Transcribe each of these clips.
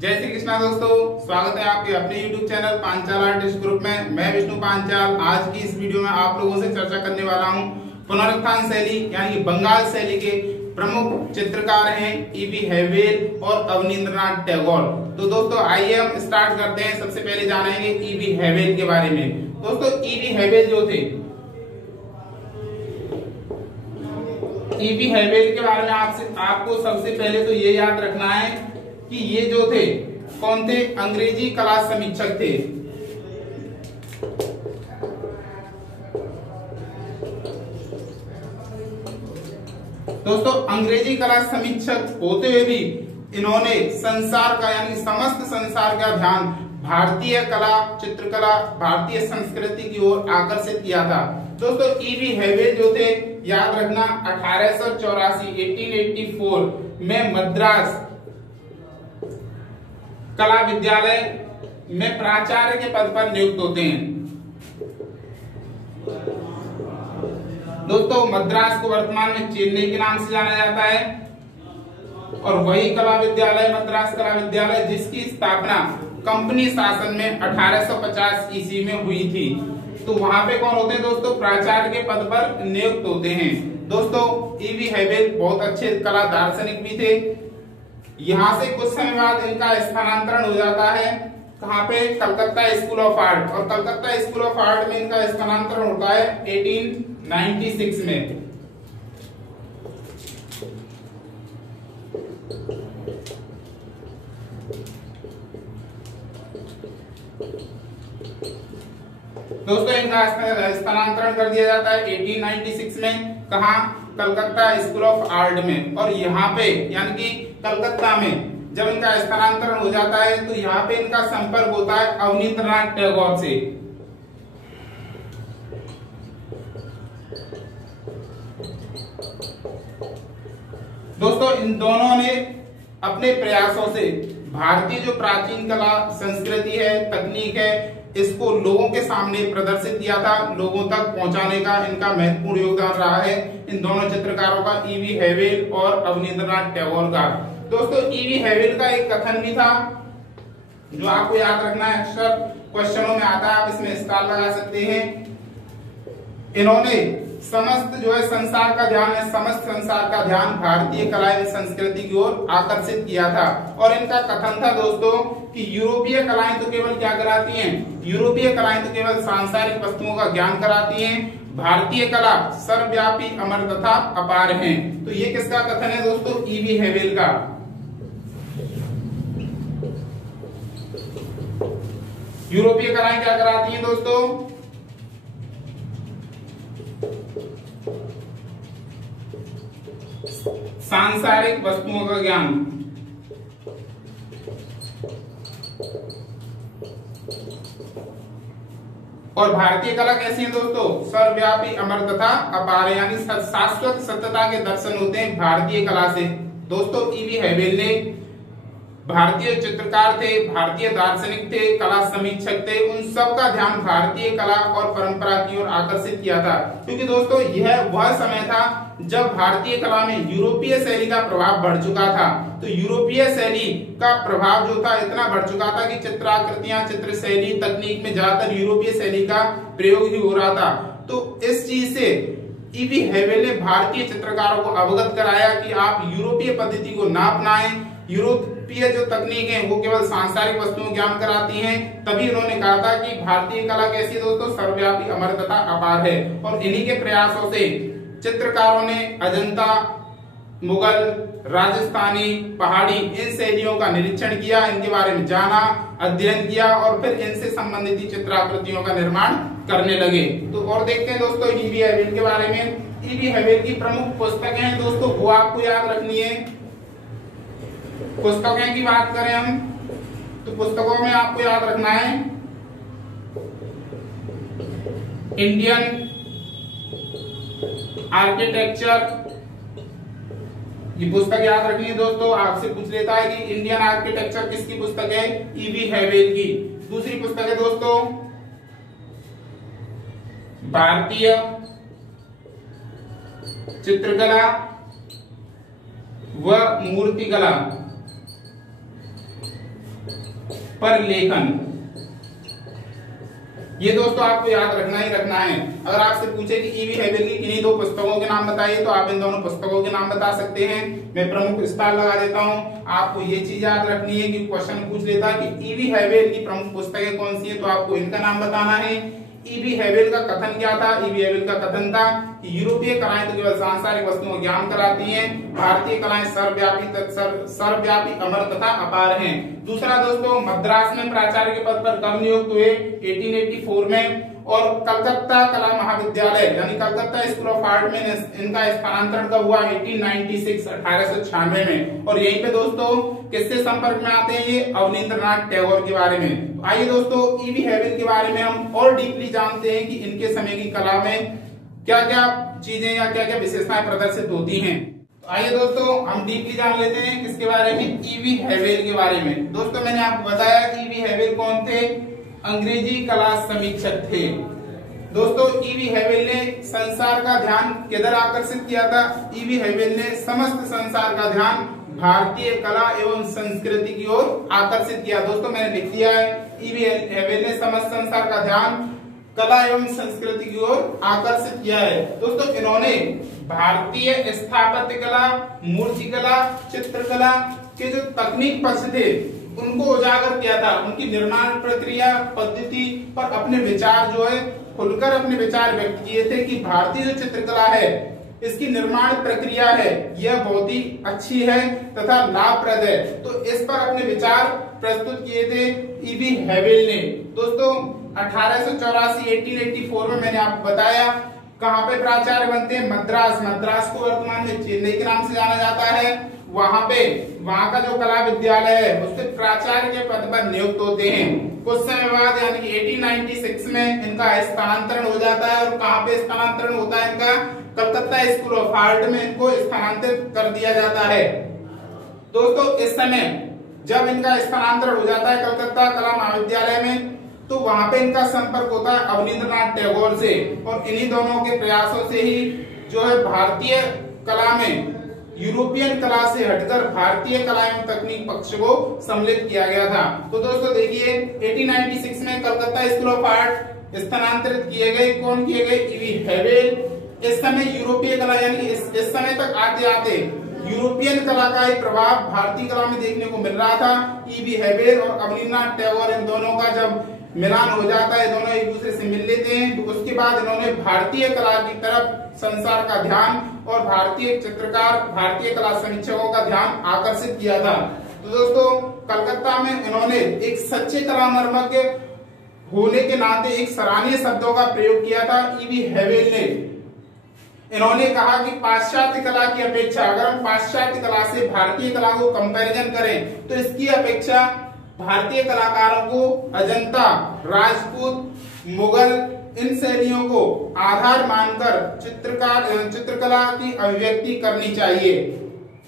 जय श्री कृष्णा दोस्तों, स्वागत है आपके अपने YouTube channel Panchal artist group में। मैं विष्णु पांचाल। आज की इस वीडियो में आप लोगों से चर्चा करने वाला हूं पुनरुत्थान शैली यानी कि बंगाल शैली के प्रमुख चित्रकार हैं ईवी हैवेल और अवनींद्रनाथ टैगोर। तो दोस्तों आइए हम स्टार्ट करते हैं। सबसे पहले जानेंगे ईवी हैवेल के बारे में। दोस्तों ईवी हैवेल जो थे, ईवी हैवेल के बारे में आपको सबसे पहले तो ये याद रखना है कि ये जो थे कौन थे? अंग्रेजी कला समीक्षक थे। दोस्तों अंग्रेजी कला समीक्षक होते हुए भी इन्होंने संसार का यानी समस्त संसार का ध्यान भारतीय कला, चित्रकला, भारतीय संस्कृति की ओर आकर्षित किया था। दोस्तों ईवी हैवेल जो थे, याद रखना 1884 में मद्रास कला विद्यालय में प्राचार्य के पद पर नियुक्त होते हैं। दोस्तों मद्रास को वर्तमान में चेन्नई के नाम से जाना जाता है और वही कला विद्यालय मद्रास कला विद्यालय जिसकी स्थापना कंपनी शासन में 1850 ईस्वी में हुई थी। तो वहां पे कौन होते हैं दोस्तों? प्राचार्य के पद पर नियुक्त होते हैं। दोस्तों ईवी हैवेल बहुत अच्छे कला दार्शनिक भी थे। यहाँ से कुछ समय बाद इनका स्थानांतरण हो जाता है। कहाँ पे? Calcutta school of art. और कलकत्ता स्कूल ऑफ आर्ट में इनका स्थानांतरण होता है 1896 में। दोस्तों इनका स्थानांतरण कर दिया जाता है 1896 में। कहा? कलकत्ता स्कूल ऑफ आर्ट में। और यहाँ पे यानी कि कलकत्ता में जब इनका स्थानांतरण हो जाता है तो यहाँ पे इनका संपर्क होता है अवनींद्रनाथ टैगोर से। दोस्तों इन दोनों ने अपने प्रयासों से भारतीय जो प्राचीन कला, संस्कृति है, तकनीक है, इसको लोगों के सामने प्रदर्शित किया था। लोगों तक पहुंचाने का इनका महत्वपूर्ण योगदान रहा है इन दोनों चित्रकारों का, ईवी हैवेल और अवनींद्रनाथ टैगोर का। दोस्तों ईवी हैवेल का एक कथन भी था जो आपको याद रखना है, अक्सर क्वेश्चनों में आता है, आप इसमें स्टार लगा सकते हैं। इन्होंने समस्त जो है संसार का ध्यान है, समस्त संसार का ध्यान भारतीय कला एवं संस्कृति की ओर आकर्षित किया था। और इनका कथन था दोस्तों कि यूरोपीय कलाएं तो केवल क्या कराती हैं? यूरोपीय कलाएं तो केवल सांसारिक वस्तुओं का ज्ञान कराती हैं, भारतीय कला सर्वव्यापी, अमर तथा अपार है। तो ये किसका कथन है दोस्तों? ईवी हैवेल का। यूरोपीय कलाएं क्या कराती हैं दोस्तों? सांसारिक वस्तुओं का ज्ञान। और भारतीय कला कैसी है दोस्तों? सर्वव्यापी, अमर तथा अपार, यानी शाश्वत सत्यता के दर्शन होते हैं भारतीय कला से। दोस्तों ईवी हैवेल ने भारतीय चित्रकार थे, भारतीय दार्शनिक थे, कला समीक्षक थे, उन सब का ध्यान भारतीय कला और परंपरा की ओर आकर्षित किया था। क्योंकि दोस्तों यह वह समय था जब भारतीय कला में यूरोपीय शैली का प्रभाव बढ़ चुका था। तो यूरोपीय शैली का प्रभाव जो था इतना बढ़ चुका था कि चित्राकृतियां, चित्र शैली, तकनीक में ज्यादातर यूरोपीय शैली का प्रयोग ही हो रहा था। तो इस चीज से ईवी हैवेल ने भारतीय चित्रकारों को अवगत कराया कि आप यूरोपीय पद्धति को ना अपनाएं। यूरोपीय जो तकनीक है वो केवल सांसारिक वस्तुओं ज्ञान कराती हैं। तभी उन्होंने कहा था कि भारतीय कला कैसी है दोस्तों? सर्वव्यापी, अमर तथा अपार है। और इन्हीं के प्रयासों से चित्रकारों ने अजंता, मुगल, राजस्थानी, पहाड़ी इन शैलियों का निरीक्षण किया, इनके बारे में जाना, अध्ययन किया और फिर इनसे संबंधित चित्राकृतियों का निर्माण करने लगे। तो और देखते हैं दोस्तों ईवी हैवेल के बारे में। ईवी हैवेल की प्रमुख पुस्तकें हैं दोस्तों, वो आपको याद रखनी है। पुस्तकों की बात करें हम तो पुस्तकों में आपको याद रखना है इंडियन आर्किटेक्चर, ये पुस्तक याद रखनी है दोस्तों। आपसे पूछ लेता है कि इंडियन आर्किटेक्चर किसकी पुस्तक है? ईवी हैवेल की। दूसरी पुस्तक है दोस्तों भारतीय चित्रकला व मूर्तिकला। पर लेखन। ये दोस्तों आपको याद रखना ही रखना है। अगर आपसे पूछे कि ईवी हैवेल की किन्हीं दो पुस्तकों के नाम बताइए तो आप इन दोनों पुस्तकों के नाम बता सकते हैं। मैं प्रमुख स्टार लगा देता हूं। आपको ये चीज याद रखनी है कि क्वेश्चन पूछ लेता है कि ईवी हैवेल की प्रमुख पुस्तकें कौन सी है, तो आपको इनका नाम बताना है। ईवी हैवेल का कथन क्या था? ईवी हैवेल का कथन था कि यूरोपीय कलाएं तो केवल सांसारिक वस्तुओं का ज्ञान कराती हैं, भारतीय कलाएं सर्वव्यापी अमर तथा अपार हैं। दूसरा दोस्तों, मद्रास में प्राचार्य के पद पर कब नियुक्त हुए? 1884 में। और कलकत्ता कला महाविद्यालय यानी कलकत्ता स्कूल ऑफ आर्ट में इनका स्थानांतरण कब हुआ? 1896 में। और यहीं पे दोस्तों किससे संपर्क में आते हैं? ये अवनींद्रनाथ टैगोर के बारे में। तो आइए दोस्तों ईवी हैवेल के बारे में हम और डीपली जानते हैं कि इनके समय की कला में क्या क्या चीजें या क्या क्या विशेषताएं प्रदर्शित होती हैं। तो आइए दोस्तों हम डीपली जान लेते हैं किसके बारे में? ईवी हैवेल के बारे में। दोस्तों मैंने आपको बताया ईवी हैवेल कौन थे? अंग्रेजी कला समीक्षक थे। दोस्तों ईवी हैवेल ने संसार का ध्यान किधर आकर्षित किया था? ईवी हैवेल ने समस्त संसार का ध्यान भारतीय कला एवं संस्कृति की ओर आकर्षित किया। दोस्तों मैंने लिख दिया है ईवी हैवेल ने समस्त संसार का ध्यान कला एवं संस्कृति की ओर आकर्षित किया है। दोस्तों इन्होंने भारतीय स्थापत्य कला, मूर्तिकला, चित्रकला के जो तकनीक पक्ष थे उनको उजागर किया था। उनकी निर्माण प्रक्रिया पद्धति पर अपने विचार जो है खुलकर अपने विचार व्यक्त किए थे कि भारतीय जो चित्रकला है इसकी निर्माण प्रक्रिया है यह बहुत ही अच्छी है तथा लाभप्रद है। तो इस पर अपने विचार प्रस्तुत किए थे ईवी हैवेल ने। दोस्तों 1884 में मैंने आपको बताया कहाँ पे प्राचार्य बनते हैं? मद्रास। मद्रास को वर्तमान में चेन्नई के नाम से जाना जाता है। वहां का जो कला विद्यालय है उससे प्राचार्य के पद पर नियुक्त होते हैं। कुछ समय बाद यानी कि 1896 में इनका स्थानांतरण हो जाता है। और कहाँ पे स्थानांतरण होता है इनका? कलकत्ता स्कूल ऑफ आर्ट में इनको स्थानांतरित कर दिया जाता है। दोस्तों इस समय जब इनका स्थानांतरण हो जाता है कलकत्ता कला महाविद्यालय में तो वहां पे इनका संपर्क होता है अवनींद्रनाथ टैगोर से। और इन्हीं दोनों के प्रयासों से ही जो है भारतीय कला में यूरोपियन कला से हटकर भारतीय कला एवं तकनीक पक्ष को सम्मिलित किया गया था। तो दोस्तों देखिए 1896 में कलकत्ता स्कूल ऑफ आर्ट स्थानांतरित किए गए। कौन किए गए? ईवी हैवेल। इस समय यूरोपीय कला यानी इस समय तक आते आते यूरोपियन कला का ही प्रभाव भारतीय कला में देखने को मिल रहा था। ईवी हैवेल और अवनींद्रनाथ टैगोर इन दोनों का जब मिलान हो जाता है, दोनों एक दूसरे से मिल लेते हैं, तो उसके बाद इन्होंने भारतीय कला की तरफ संसार का ध्यान और भारतीय चित्रकार, भारतीय कला समीक्षकों का ध्यान आकर्षित किया था। तो दोस्तों कलकत्ता में इन्होंने एक सच्चे कलामर्मज्ञ होने के नाते एक सराहनीय शब्दों का प्रयोग किया था ईवी हैवेल ने। इन्होंने कहा कि पाश्चात्य कला की अपेक्षा अगर हम पाश्चात्य कला से भारतीय कला को कंपैरिजन करें तो इसकी अपेक्षा भारतीय कलाकारों को अजंता, राजपूत, मुगल इन शैलियों को आधार मानकर चित्रकला की अभिव्यक्ति करनी चाहिए।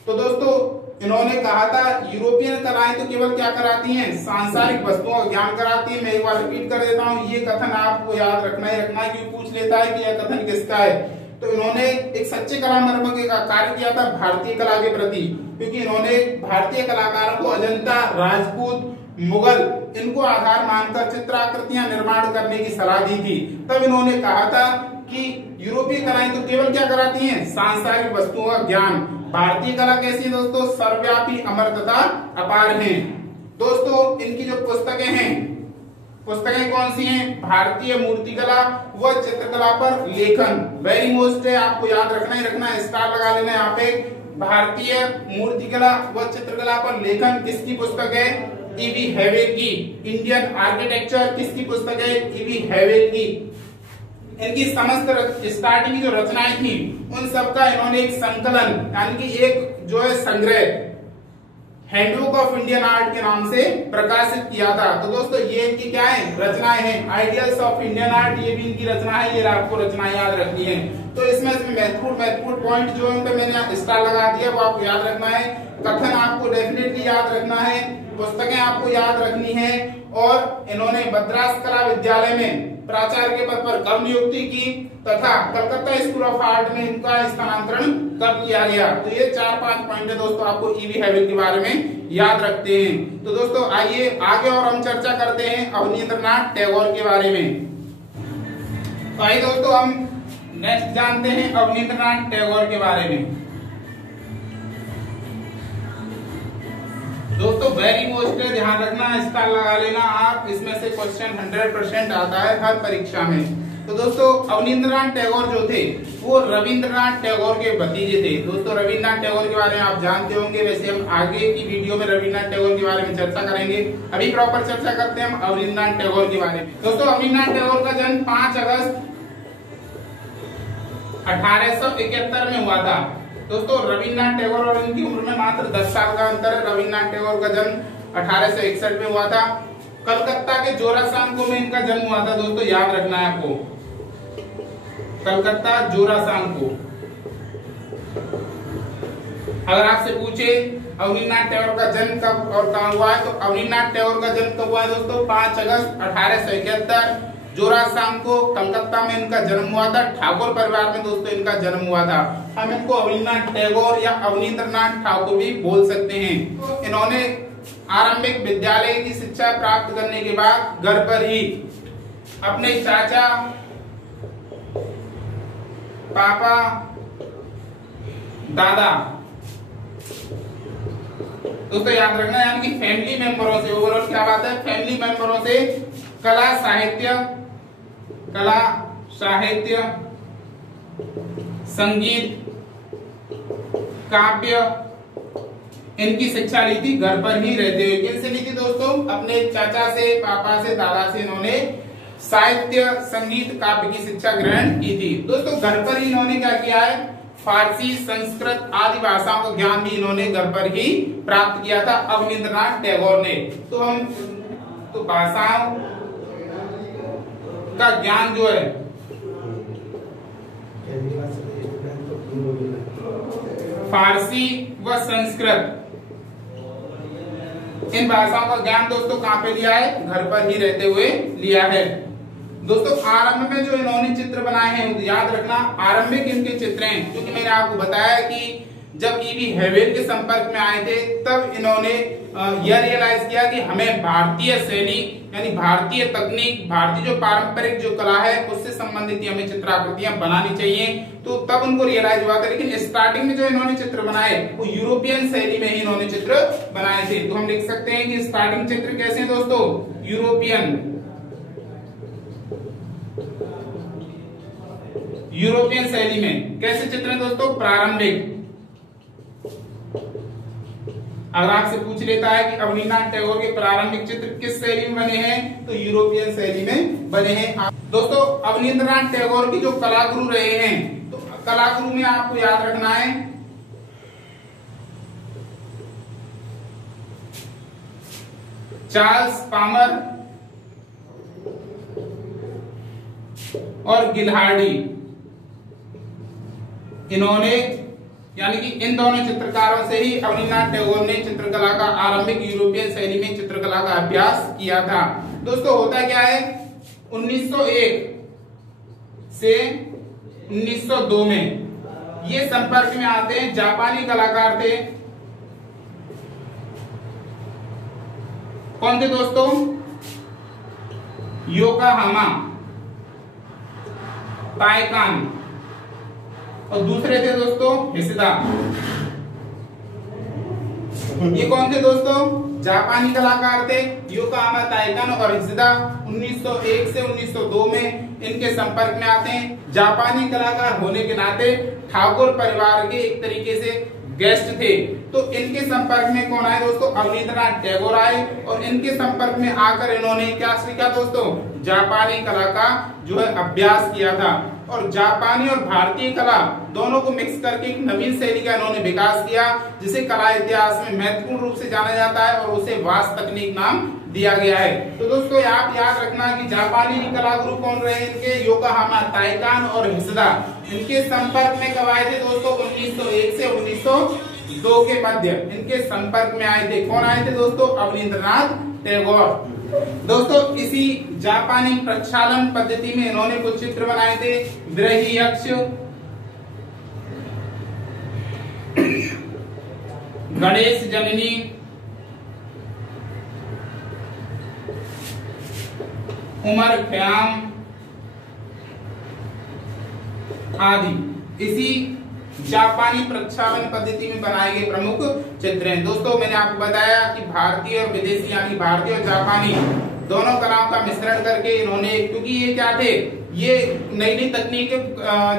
तो दोस्तों इन्होंने कहा था यूरोपियन कलाएं तो केवल क्या कराती हैं? सांसारिक वस्तुओं का ज्ञान कराती है। मैं एक बार रिपीट कर देता हूँ, ये कथन आपको याद रखना ही रखना है क्योंकि पूछ लेता है कि यह कथन किसका है। तो इन्होंने एक सच्चे कलामर्मज्ञ का कार्य किया था भारतीय कला के प्रति, क्योंकि इन्होंने भारतीय कलाकारों को अजंता, राजपूत, मुगल इनको आधार मानकर चित्राकृतियां निर्माण करने की सलाह दी थी। तब इन्होंने कहा था कि यूरोपीय कलाएं तो केवल क्या कराती हैं? सांसारिक वस्तुओं का ज्ञान। भारतीय कला कैसी है दोस्तों? सर्वव्यापी, अमर तथा अपार हैं। दोस्तों इनकी जो पुस्तकें हैं, पुस्तकें कौन सी हैं? भारतीय मूर्तिकला व चित्रकला पर लेखन। वेरी मोस्ट है, आपको याद रखना ही रखना है, स्टार लगा लेना यहाँ पे। भारतीय मूर्तिकला व चित्रकला पर लेखन किसकी पुस्तक है? ईवी हैवेल की। इंडियन आर्किटेक्चर किसकी पुस्तक है? ईवी हैवेल की। इनकी समस्त स्टार्टिंग की जो रचनाएं थी उन सबका इन्होंने एक संकलन यानी कि एक जो है संग्रह हैंडबुक ऑफ इंडियन आर्ट के नाम से प्रकाशित किया था। तो दोस्तों ये इनकी क्या है? रचनाएं हैं। आइडियल्स ऑफ इंडियन आर्ट ये भी इनकी रचना है, ये आपको रचनाएं याद रखनी है। तो इसमें महत्वपूर्ण पॉइंट जो है उन पे मैंने स्टार लगा दिया वो आपको याद रखना है। कथन आपको डेफिनेटली याद रखना है, पुस्तकें आपको याद रखनी है, और इन्होंने मद्रास कला विद्यालय में प्राचार्य के पद पर कब नियुक्ति की तथा कलकत्ता स्कूल ऑफ आर्ट में इनका स्थानांतरण कब किया गया। तो ये 4-5 पॉइंट है दोस्तों, आपको ईवी हैविल के बारे में याद रखते हैं। तो दोस्तों आइए आगे और हम चर्चा करते हैं अवनींद्रनाथ टैगोर के बारे में। तो आइए दोस्तों हम नेक्स्ट जानते हैं अवनींद्रनाथ टैगोर के बारे में। दोस्तों वेरी मोस्ट है, ध्यान रखना, स्टार लगा लेना आप, इसमें से क्वेश्चन 100% आता है हर परीक्षा में। तो दोस्तों अवनींद्रनाथ टैगोर जो थे वो रविंद्रनाथ टैगोर के भतीजे थे। दोस्तों रविंद्रनाथ टैगोर के बारे में आप जानते होंगे, वैसे हम आगे की वीडियो में रविंद्रनाथ टैगोर के बारे में चर्चा करेंगे। अभी प्रॉपर चर्चा करते हैं हम अवनींद्रनाथ टैगोर के बारे में। दोस्तों अवनींद्रनाथ टैगोर का जन्म 5 अगस्त 1871 में हुआ था। दोस्तों रविंद्रनाथ टैगोर और इनकी उम्र में मात्र 10 साल का अंतर है। रविंद्रनाथ टैगोर का जन्म 1861 में हुआ था। कलकत्ता के जोरासांको में इनका जन्म हुआ था। दोस्तों याद रखना है आपको, कलकत्ता जोरासांको। अगर आपसे पूछे अवनींद्रनाथ टैगोर का जन्म कब और कहां हुआ है, तो अवनींद्रनाथ टैगोर का जन्म कब हुआ है दोस्तों? 5 अगस्त 1871 जोरासांको कलकत्ता में इनका जन्म हुआ था। ठाकुर परिवार में दोस्तों इनका जन्म हुआ था। हम इनको अवनींद्रनाथ टैगोर या अवनींद्रनाथ ठाकुर भी बोल सकते हैं। तो इन्होंने आरंभिक विद्यालय की शिक्षा प्राप्त करने के बाद घर पर ही अपने चाचा, पापा, दादा, दोस्तों याद रखना, यानी कि फैमिली मेंबरों से, ओवरऑल क्या बात है, फैमिली मेंबरों से कला साहित्य, संगीत, काव्य, इनकी शिक्षा ली थी घर पर ही रहते हुए। किनसे ली थी दोस्तों? अपने चाचा से, पापा से, दादा से इन्होंने साहित्य, संगीत, काव्य की शिक्षा ग्रहण की थी। दोस्तों घर पर ही इन्होंने क्या किया है, फारसी, संस्कृत आदि भाषाओं का ज्ञान भी इन्होंने घर पर ही प्राप्त किया था अवनींद्रनाथ टैगोर ने। तो भाषाओं का ज्ञान जो है, फारसी व संस्कृत, इन भाषाओं का ज्ञान दोस्तों कहां पे लिया है? घर पर ही रहते हुए लिया है। दोस्तों आरंभ में जो इन्होंने चित्र बनाए हैं, याद रखना आरंभिक इनके चित्र हैं, क्योंकि मैंने आपको बताया कि जब ईवी हैविल के संपर्क में आए थे तब इन्होंने यह रियलाइज किया कि हमें भारतीय शैली यानी भारतीय तकनीक, भारतीय जो पारंपरिक जो कला है उससे संबंधित हमें चित्राकृतियां बनानी चाहिए। तो तब उनको रियलाइज हुआ था। लेकिन स्टार्टिंग में जो इन्होंने चित्र बनाए वो यूरोपियन शैली में ही इन्होंने चित्र बनाए थे। तो हम लिख सकते हैं कि स्टार्टिंग चित्र कैसे हैं दोस्तों? यूरोपियन शैली में। कैसे चित्र हैं दोस्तों? प्रारंभिक। अगर आपसे पूछ लेता है कि अवनींद्रनाथ टैगोर के प्रारंभिक चित्र किस शैली में बने हैं, तो यूरोपियन शैली में बने हैं। दोस्तों अवनींद्रनाथ टैगोर की जो कलागुरु रहे हैं, तो कलागुरु में आपको याद रखना है चार्ल्स पामर और गिलहार्डी। इन्होंने यानी कि इन दोनों चित्रकारों से ही अवनींद्रनाथ टैगोर ने चित्रकला का आरंभिक यूरोपियन शैली में चित्रकला का अभ्यास किया था। दोस्तों होता क्या है, 1901 से 1902 में ये संपर्क में आते हैं जापानी कलाकार थे। कौन थे दोस्तों? योकोहामा, ताइकान, और दूसरे थे दोस्तों हिसदा। ये कौन थे दोस्तों? जापानी कलाकार थे योकोहामा, ताइकान और हिसदा। 1901 से 1902 में इनके संपर्क में आते हैं। जापानी कलाकार होने के नाते ठाकुर परिवार के एक तरीके से गेस्ट थे। तो इनके संपर्क में कौन आए दोस्तों? अवनींद्रनाथ टैगोर आए, और इनके संपर्क में आकर इन्होंने क्या सीखा दोस्तों? जापानी कला का जो है अभ्यास किया था। और जापानी और भारतीय कला दोनों को मिक्स करके एक नवीन शैली का इन्होंने विकास किया, जिसे कला इतिहास में महत्वपूर्ण रूप से जाना जाता है और उसे वास्त तकनीक नाम दिया गया है। तो दोस्तों आप याद रखना कि जापानी कलागुरु कौन रहे इनके? योकोहामा, ताइकान और हिसदा। इनके संपर्क में कब आए थे दोस्तों? 1901 से 1902 दो के मध्य इनके संपर्क में आए थे। कौन आए थे दोस्तों? अवनींद्रनाथ टैगोर। दोस्तों इसी जापानी प्रक्षालन पद्धति में इन्होंने कुछ चित्र बनाए थे। बृहयक्ष, गणेश जननी, उमर खयाम आदि इसी जापानी प्रक्षालन पद्धति में बनाए गए प्रमुख चित्र हैं। दोस्तों मैंने आपको बताया कि भारतीय और विदेशी यानी भारतीय और जापानी दोनों कलाओं का मिश्रण करके इन्होंने, क्योंकि ये क्या थे, ये नई नई तकनीक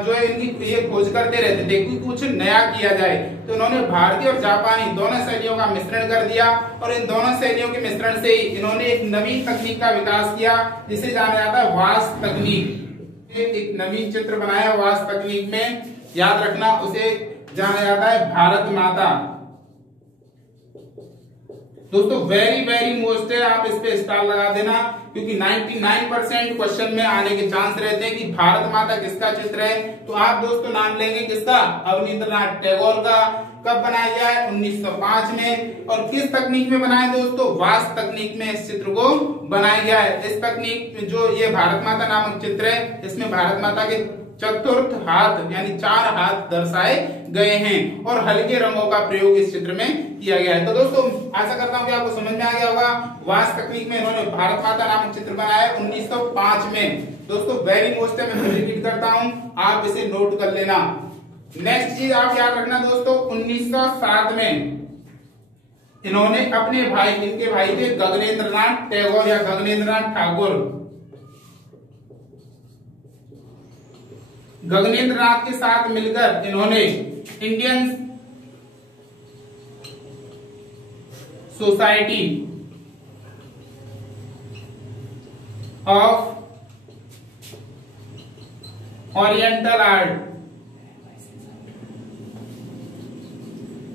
जो है इनकी ये खोज करते रहते थे कि कुछ नया किया जाए, तो इन्होंने भारतीय और जापानी दोनों शैलियों का मिश्रण कर दिया और इन दोनों शैलियों के मिश्रण से ही इन्होंने एक नवीन तकनीक का विकास किया जिसे जाना जाता है वास तकनीक। एक नवीन चित्र बनाया वास तकनीक में, याद रखना उसे जाना जाता है भारत माता। दोस्तों वेरी वेरी मोस्ट है, आप इस पे स्टार लगा देना क्योंकि 99% क्वेश्चन में आने के चांस रहते हैं कि भारत माता किसका चित्र है। तो आप दोस्तों नाम लेंगे किसका? अवनींद्रनाथ टैगोर का। कब बनाया गया है? 1905 में। और किस तकनीक में बनाया दोस्तों? वास तकनीक में इस चित्र को बनाया गया है। इस तकनीक में जो ये भारत माता नामक चित्र है, इसमें भारत माता के चतुर्थ हाथ यानी 4 हाथ दर्शाए गए हैं और हल्के रंगों का प्रयोग इस चित्र में किया गया है। तो दोस्तों आशा करता हूं कि आपको समझ में आ गया होगा। वास तकनीक में इन्होंने भारत माता नामक चित्र बनाया 1905 में। दोस्तों वेरी मोस्ट है, मैं रिपीट करता हूं, आप इसे नोट कर लेना। नेक्स्ट चीज आप याद रखना दोस्तों, 1907 में इन्होंने अपने भाई, इनके भाई थे गगनेंद्रनाथ टैगोर या गगनेंद्रनाथ ठाकुर, गगनेंद्रनाथ के साथ मिलकर इन्होंने Indian society of oriental art,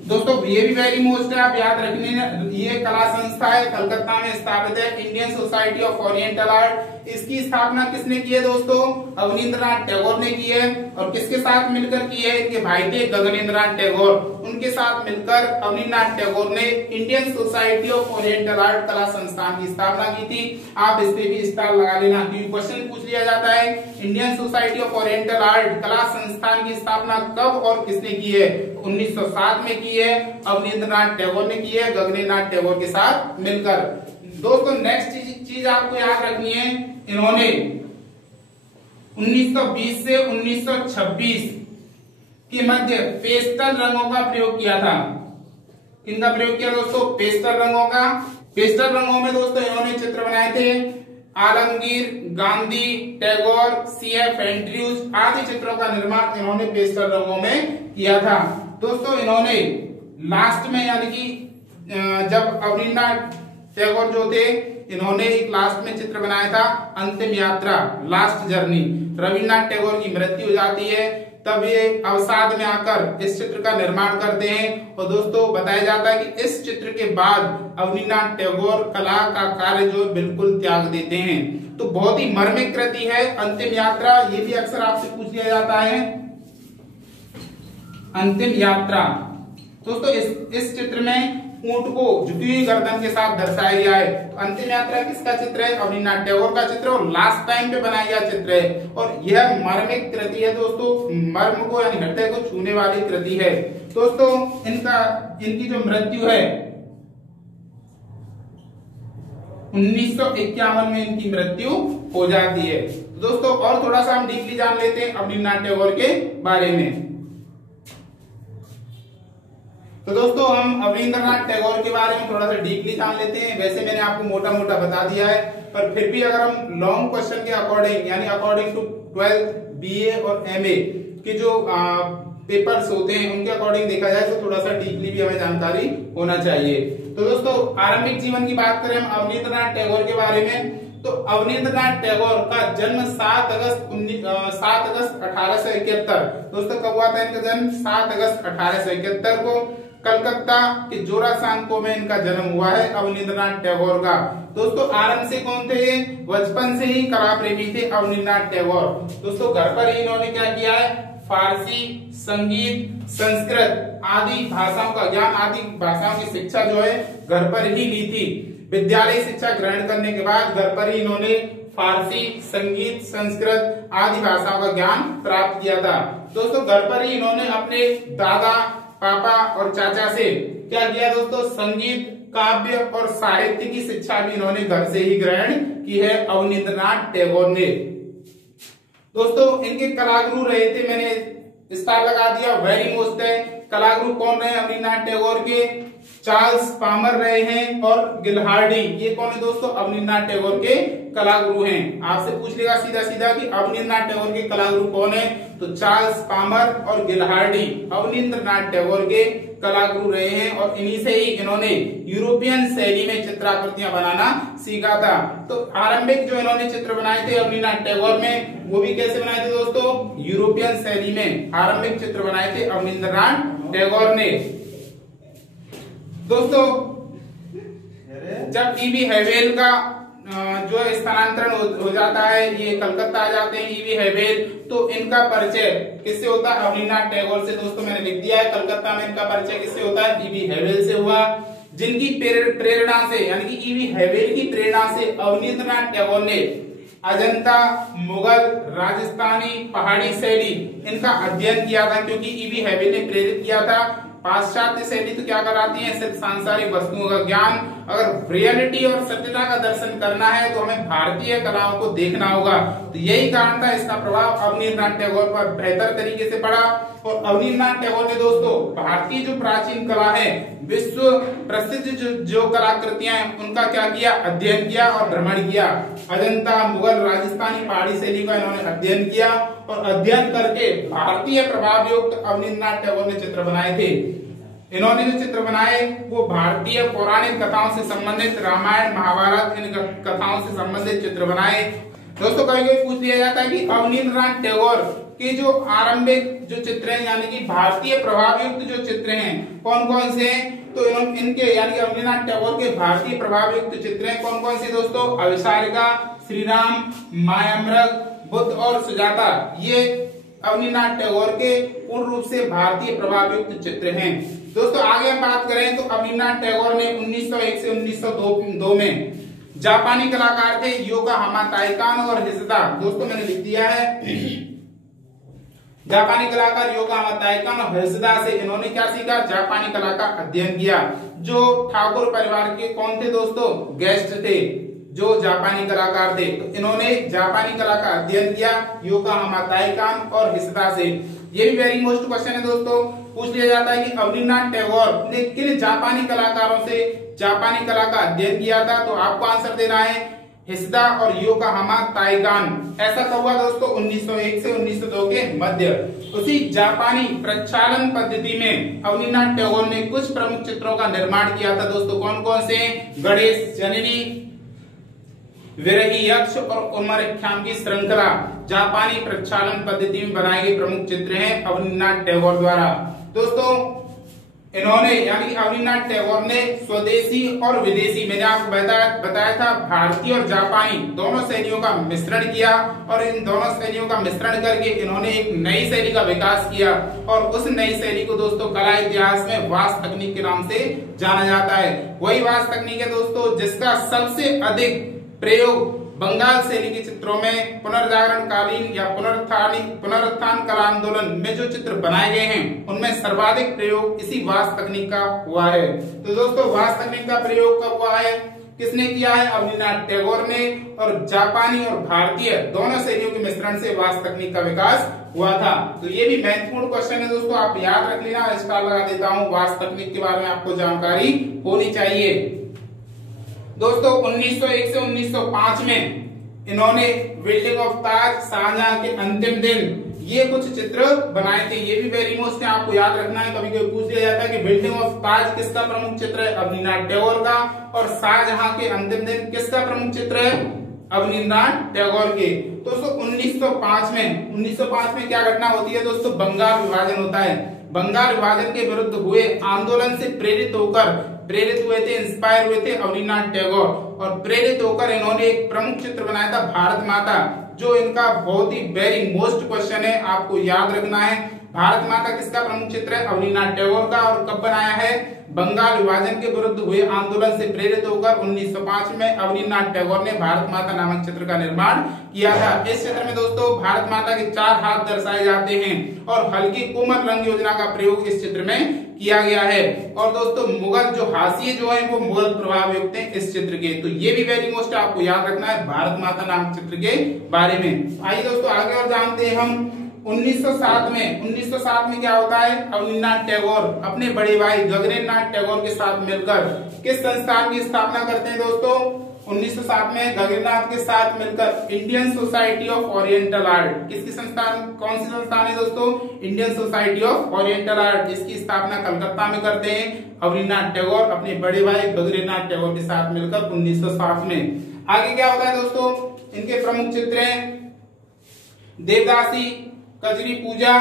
दोस्तों ये भी वेरी मोस्ट है, आप याद रखने, ये कला संस्था है, कलकत्ता में स्थापित है, Indian society of oriental art. इसकी स्थापना किसने की है दोस्तों? अवनींद्रनाथ टैगोर ने की है। और किसके साथ मिलकर की है? इनके भाई थे गगनेंद्रनाथ टैगोर, उनके साथ मिलकर अवनींद्रनाथ टैगोर ने Indian society of oriental art कला संस्थान की स्थापना की थी। आप इस पे भी स्टार लगा लेना क्योंकि क्वेश्चन पूछ लिया जाता है Indian society of oriental art कला संस्थान की स्थापना कब और किसने की है? 1907 में की है, अवनींद्रनाथ टैगोर ने की है, गगनेंद्रनाथ टैगोर के साथ मिलकर। दोस्तों नेक्स्ट चीज आपको याद रखनी है, इन्होंने 1920 से 1926 के मध्य पेस्टल रंगों का प्रयोग किया था। किनका प्रयोग किया दोस्तों? पेस्टल रंगों का। पेस्टल रंगों में दोस्तों इन्होंने चित्र बनाए थे आलमगीर, गांधी, टैगोर, CF एंड्रयूज आदि चित्रों का निर्माण इन्होंने पेस्टल रंगों में किया था। दोस्तों इन्होंने लास्ट में यानी कि जब अवनींद्रनाथ टैगोर जो थे, इन्होंने एक लास्ट में चित्र बनाया था अंतिम यात्रा, लास्ट जर्नी। रविन्द्रनाथ टैगोर की मृत्यु हो जाती है, तब ये अवसाद में आकर इस चित्र का निर्माण करते हैं। और दोस्तों बताया जाता है कि इस चित्र के बाद अवनींद्रनाथ टैगोर कला का कार्य जो बिल्कुल त्याग देते हैं। तो बहुत ही मर्मिक कृति है अंतिम यात्रा, ये भी अक्सर आपसे पूछ लिया जाता है अंतिम यात्रा। दोस्तों इस चित्र में ऊंट को झुकी हुई गर्दन के साथ दर्शाया गया है। तो अंतिम यात्रा किसका चित्र है? अवनींद्रनाथ टैगोर का चित्र और लास्ट टाइम पे बनाया गया चित्र है। और यह मर्मिक कृति है दोस्तों, मर्म को यानी हृदय को छूने वाली कृति है। दोस्तों इनकी जो मृत्यु है 1951 में इनकी मृत्यु हो जाती है। तो दोस्तों और थोड़ा सा हम डीपली जान लेते हैं अवनींद्रनाथ टैगोर के बारे में। तो दोस्तों हम अवनींद्रनाथ टैगोर के बारे में थोड़ा सा डीपली जान लेते हैं। वैसे मैंने आपको मोटा मोटा बता दिया है, पर फिर भी अगर हम लॉन्ग क्वेश्चन के अकॉर्डिंग यानी अकॉर्डिंग टू 12th BA और MA के जो पेपर्स होते हैं उनके अकॉर्डिंग देखा जाए तो थोड़ा सा डीपली भी हमें जानकारी होना चाहिए। तो दोस्तों आरंभिक जीवन की बात करें हम अवनींद्रनाथ टैगोर के बारे में, तो अवनींद्रनाथ टैगोर का जन्म 7 अगस्त 1871। दोस्तों कब हुआ था इनका जन्म? 7 अगस्त 1871 को कलकत्ता के जोरासांको में इनका जन्म हुआ है अवनींद्रनाथ टैगोर का। दोस्तों आरंभ से कौन थे? बचपन से ही कला प्रेमी थे अवनींद्रनाथ टैगोर। दोस्तों घर पर ही इन्होंने क्या किया है? फारसी, संगीत, संस्कृत आदि भाषाओं का ज्ञान, आदि भाषाओं की शिक्षा जो है घर पर ही ली थी। विद्यालय शिक्षा ग्रहण करने के बाद घर पर ही इन्होंने फारसी, संगीत, संस्कृत आदि भाषाओं का ज्ञान प्राप्त किया था। दोस्तों घर पर ही इन्होंने अपने दादा, पापा और चाचा से क्या किया दोस्तों, संगीत, काव्य और साहित्य की शिक्षा भी इन्होंने घर से ही ग्रहण की है अवनींद्रनाथ टैगोर ने। दोस्तों इनके कलागुरु रहे थे, मैंने स्टार लगा दिया, वेरी मोस्ट है। कलागुरु कौन रहे अवनींद्रनाथ टैगोर के, चार्ल्स पामर रहे हैं और गिलहार्डी। ये कौन है दोस्तों, अवनींद्रनाथ टैगोर के कलागुरु हैं। आपसे पूछ लेगा सीधा सीधा कि अवनींद्रनाथ टैगोर के कलागुरु कौन है, तो चार्ल्स पामर और गिलहार्डी अवनींद्रनाथ टैगोर के कलागुरु रहे हैं और इन्हीं से ही इन्होंने यूरोपियन शैली में चित्राकृतियां बनाना सीखा था। तो आरंभिक जो इन्होंने चित्र बनाए थे अवनींद्रनाथ टैगोर में, वो भी कैसे बनाए थे दोस्तों, यूरोपियन शैली में आरंभिक चित्र बनाए थे अवनींद्रनाथ टैगोर ने। दोस्तों जब ईवी हैवेल का जो स्थानांतरण हो जाता है, ये कलकत्ता आ जाते हैं ईवी हैवेल, तो इनका परिचय किससे होता है, अवनींद्रनाथ टैगोर से। दोस्तों मैंने लिख दिया है, कलकत्ता में इनका परिचय किससे होता है, ईवी हैवेल से हुआ, जिनकी प्रेरणा से यानी कि ईवी हैवेल की प्रेरणा से अवनींद्रनाथ टैगोर ने अजंता, मुगल, राजस्थानी, पहाड़ी शैली इनका अध्ययन किया था, क्योंकि ईवी हैवेल ने प्रेरित किया था। पाश्चात्य शैली तो क्या कराती है, सिर्फ सांसारिक वस्तुओं का ज्ञान। अगर रियलिटी और सत्यता का दर्शन करना है तो हमें भारतीय कलाओं को देखना होगा। तो यही कारण था, इसका प्रभाव अवनींद्रनाथ टैगोर पर बेहतर तरीके से पड़ा। और अवनींद्रनाथ टैगोर ने दोस्तों भारतीय जो प्राचीन कला है, विश्व प्रसिद्ध जो कलाकृतियां हैं, उनका क्या किया, अध्ययन किया और भ्रमण किया। अजंता, मुगल, राजस्थानी, पहाड़ी शैली का इन्होंने अध्ययन किया और अध्ययन करके भारतीय प्रभाव युक्त अवनींद्रनाथ टैगोर ने चित्र बनाए थे। इन्होंने जो चित्र बनाए वो भारतीय पौराणिक कथाओं से संबंधित, रामायण, महाभारत इन कथाओं से संबंधित चित्र बनाए। दोस्तों कभी कभी पूछ लिया जाता है कि अवनींद्रनाथ टैगोर के जो आरंभिक जो चित्र हैं, यानी कि भारतीय प्रभाव युक्त जो चित्र हैं, कौन कौन से हैं, तो इनके यानी अवनींद्रनाथ टैगोर के भारतीय प्रभाव युक्त चित्र हैं कौन कौन से दोस्तों, अविसारिका, श्री राम, मायामृग, बुद्ध और सुजाता। ये अवनींद्रनाथ टैगोर के पूर्ण रूप से भारतीय प्रभाव युक्त चित्र हैं। दोस्तों आगे हम बात करें तो अवनींद्रनाथ टैगोर ने 1901 से 1902 में जापानी कलाकार थे योकोहामा ताइकान और हिसदा। दोस्तों मैंने लिख दिया है, जापानी कलाकार योकोहामा ताइकान और हिसदा से इन्होंने क्या सीखा, जापानी कला का अध्ययन किया। जो ठाकुर परिवार के कौन थे दोस्तों, गेस्ट थे जो जापानी कलाकार थे। तो इन्होंने जापानी कला का अध्ययन किया योकोहामा ताइकान और हिसदा से। ये भी वेरी मोस्ट क्वेश्चन है दोस्तों, पूछ लिया जाता है कि अवनींद्रनाथ टैगोर ने किन जापानी कलाकारों से जापानी कला का अध्ययन किया था, तो आपको आंसर देना है हिसदा और योकोहामा ताइकान। ऐसा कब हुआ दोस्तों, 1901 से 1902 के मध्य। उसी जापानी प्रक्षालन पद्धति में अवनींद्रनाथ टैगोर ने कुछ प्रमुख चित्रों का निर्माण किया था दोस्तों। कौन कौन से, गणेश जननी, विरही यक्ष और उमरख्याम की श्रृंखला जापानी प्रक्षालन पद्धति में बनाए गए प्रमुख चित्र हैं अवनींद्रनाथ टैगोर द्वारा। दोस्तों इन्होंने यानी अवनींद्रनाथ टैगोर ने स्वदेशी और विदेशी, मैंने आपको बताया था भारतीय और जापानी दोनों शैलियों का मिश्रण किया और इन दोनों शैलियों का मिश्रण करके इन्होंने एक नई शैली का विकास किया और उस नई शैली को दोस्तों कला इतिहास में वास तकनीक के नाम से जाना जाता है। वही वास तकनीक है दोस्तों जिसका सबसे अधिक प्रयोग बंगाल शैली के चित्रों में पुनर्जागरण कालीन या पुनरुत्थान कला आंदोलन में जो चित्र बनाए गए हैं उनमें सर्वाधिक प्रयोग इसी वास तकनीक का हुआ है। तो दोस्तों वास तकनीक का प्रयोग कब हुआ है, किसने किया है, अवनींद्रनाथ टैगोर ने। और जापानी और भारतीय दोनों शैलियों के मिश्रण से वास तकनीक का विकास हुआ था। तो ये भी महत्वपूर्ण क्वेश्चन है दोस्तों, आप याद रख लेना, स्टार लगा देता हूँ। वास तकनीक के बारे में आपको जानकारी होनी चाहिए। दोस्तों 1901 से 1905 में इन्होंने बिल्डिंग ऑफ ताज, शाहजहां के अंतिम दिन, ये कुछ चित्र बनाए थे। ये भी वेरी मोस्ट है, आपको याद रखना है। कभी कभी पूछ लिया जाता है कि बिल्डिंग ऑफ ताज किसका प्रमुख चित्र है, अवनींद्रनाथ टैगोर का, और शाहजहां के अंतिम दिन किसका प्रमुख चित्र है, अवनींद्रनाथ टैगोर के। दोस्तों 1905 में क्या घटना होती है दोस्तों, बंगाल विभाजन होता है। बंगाल विभाजन के विरुद्ध हुए आंदोलन से प्रेरित हुए थे, इंस्पायर हुए थे अवनींद्रनाथ टैगोर, और प्रेरित होकर इन्होंने एक प्रमुख चित्र बनाया था भारत माता, जो इनका बहुत ही वेरी मोस्ट क्वेश्चन है, आपको याद रखना है। भारत माता किसका प्रमुख चित्र है? अवनीन्द्रनाथ टैगोर का। और कब बनाया है? बंगाल विभाजन के विरुद्ध हुए आंदोलन से प्रेरित होकर 1905 में अवनीन्द्रनाथ टैगोर ने भारत माता नामक चित्र का निर्माण किया था। इस चित्र में दोस्तों भारत माता के 4 हाथ दर्शाए जाते हैं और हल्की कोमल रंग योजना का प्रयोग इस चित्र में किया गया है। और दोस्तों मुगल जो हाशिए जो है वो मुगल प्रभाव युक्त हैं इस चित्र के। तो ये भी वेरी मोस्ट आपको याद रखना है भारत माता नामक चित्र के बारे में। आइए दोस्तों आगे और जानते हैं हम 1907 में क्या होता है? अवनीन्द्रनाथ टैगोर अपने बड़े भाई गगनेन्द्रनाथ टैगोर के साथ मिलकर किस संस्थान की स्थापना करते हैं दोस्तों? 1907 में गगनेन्द्रनाथ के साथ मिलकर Indian society of oriental art. किसकी संस्थान, कौन सी संस्थान है दोस्तों? Indian society of oriental art. इसकी स्थापना कलकत्ता में करते हैं अवनीन्द्रनाथ टैगोर अपने बड़े भाई गगनेन्द्रनाथ टैगोर के साथ मिलकर 1907 में। आगे क्या होता है दोस्तों? इनके प्रमुख चित्र हैं देवदासी, कजरी पूजा,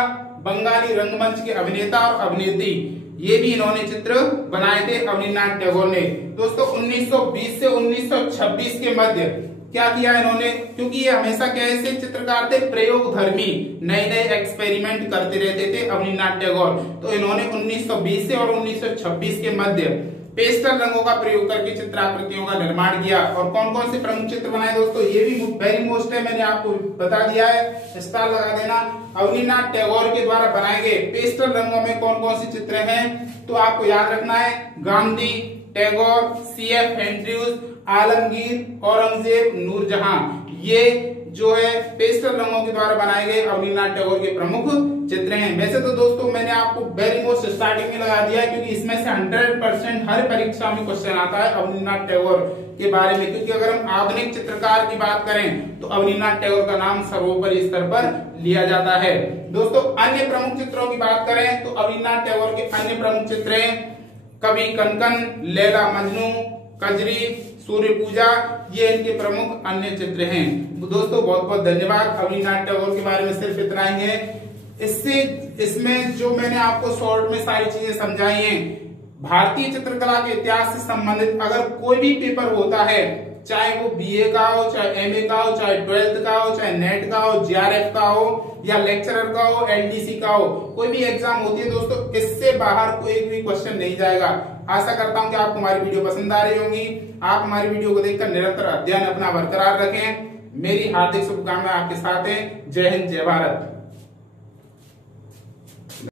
बंगाली रंगमंच के अभिनेता और अभिनेत्री। ये भी इन्होंने चित्र बनाए थे अवनीन्द्रनाथ टैगोर ने। दोस्तों 1920 से 1926 के मध्य क्या किया इन्होंने? क्योंकि ये हमेशा कैसे चित्रकार थे? प्रयोग धर्मी, नए नए एक्सपेरिमेंट करते रहते थे अवनीन्द्रनाथ टैगोर। तो इन्होंने 1920 से और 1926 के मध्य पेस्टल रंगों का प्रयोग करके चित्राकृतियों का निर्माण किया। और कौन कौन से प्रमुख चित्र बनाए दोस्तों? ये भी वेरी मोस्ट है, मैंने आपको बता दिया है, स्टार लगा देना। अवनीन्द्रनाथ टैगोर के द्वारा बनाए गए पेस्टल रंगों में कौन कौन से चित्र हैं? तो आपको याद रखना है गांधी, टैगोर, CF एंड्रयूज, आलमगीर, औरंगजेब, नूरजहां। ये जो है पेस्टल रंगों के द्वारा बनाए गए अवनीन्द्रनाथ टैगोर के प्रमुख चित्र हैं। वैसे तो दोस्तों मैंने आपको वेरी मोस्ट स्टार्टिंग में लगा दिया है, क्योंकि इसमें से 100% हर परीक्षा में क्वेश्चन आता है अवनीन्द्रनाथ टैगोर के बारे में। क्योंकि अगर हम आधुनिक चित्रकार की बात करें तो अवनीन्द्रनाथ टैगोर का नाम सर्वोपरि स्तर पर लिया जाता है। दोस्तों अन्य प्रमुख चित्रों की बात करें तो अवनीन्द्रनाथ टैगोर के अन्य प्रमुख चित्र हैं कवि कनकन, लैला मजनू, कजरी, सूर्य पूजा। ये इनके प्रमुख अन्य चित्र हैं। तो दोस्तों बहुत बहुत धन्यवाद। अवनीन्द्रनाथ टैगोर के बारे में सिर्फ इतना ही है। इसमें जो मैंने आपको शॉर्ट में सारी चीजें समझाई हैं, भारतीय चित्रकला के इतिहास से संबंधित अगर कोई भी पेपर होता है, चाहे वो BA का हो, चाहे MA का हो, चाहे 12th का हो, चाहे नेट का हो, JRF का हो या लेक्चरर का हो, LDC का हो, कोई भी एग्जाम होती है दोस्तों, इससे बाहर कोई भी क्वेश्चन नहीं जाएगा। आशा करता हूं कि आपको हमारी वीडियो पसंद आ रही होंगी। आप हमारी वीडियो को देखकर निरंतर अध्ययन अपना बरकरार रखें। मेरी हार्दिक शुभकामनाएं आपके साथ हैं। जय हिंद, जय भारत।